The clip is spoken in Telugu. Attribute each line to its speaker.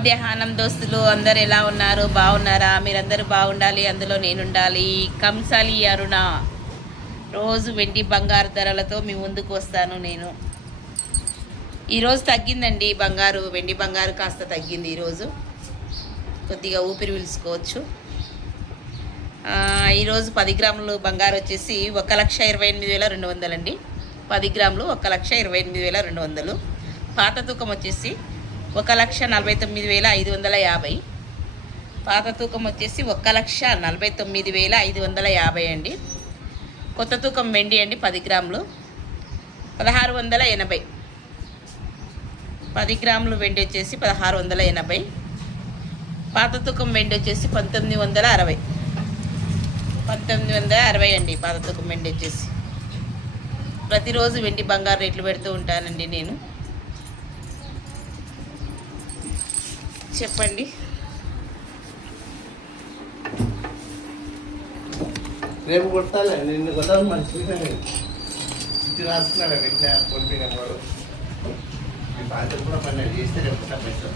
Speaker 1: మధ్యాహ్నం దోస్తులు అందరు ఎలా ఉన్నారు? బాగున్నారా? మీరందరూ బాగుండాలి అందులో నేనుండాలి. కంసాలి అరుణ రోజు వెండి బంగారు ధరలతో మీ ముందుకు వస్తాను నేను. ఈరోజు తగ్గిందండి బంగారు వెండి బంగారు కాస్త తగ్గింది ఈరోజు కొద్దిగా ఊపిరి పీల్చుకోవచ్చు. ఈరోజు పది గ్రాములు బంగారు వచ్చేసి ఒక లక్ష ఇరవై ఎనిమిది వేల రెండు వందలండి. పది గ్రాములు ఒక లక్ష ఇరవై ఎనిమిది వేల రెండు వందలు. పాత తూకం వచ్చేసి ఒక లక్ష నలభై తొమ్మిది వేల ఐదు వందల యాభై. పాత తూకం వచ్చేసి ఒక లక్ష నలభై తొమ్మిది వేల ఐదు వందల యాభై అండి. కొత్త తూకం వెండి అండి పది గ్రాములు. పదహారు వందల ఎనభై. పది గ్రాములు వెండి వచ్చేసి పదహారు వందల ఎనభై. పాత తూకం వెండి వచ్చేసి పంతొమ్మిది వందల అరవై. పంతొమ్మిది వందల అరవై అండి పాత తూకం వెండి వచ్చేసి. ప్రతిరోజు వెండి బంగారు రేట్లు పెడుతూ ఉంటానండి నేను. చెప్పండి.
Speaker 2: రేపు కొట్టాలి నిన్ను కొట్టాలి మన చిట్టి రాసుకున్నాడు పెట్టిన కొనిపోయిన వాడు. బాధ్యత కూడా పని చేస్తే రేపు కొట్టా పెట్టాం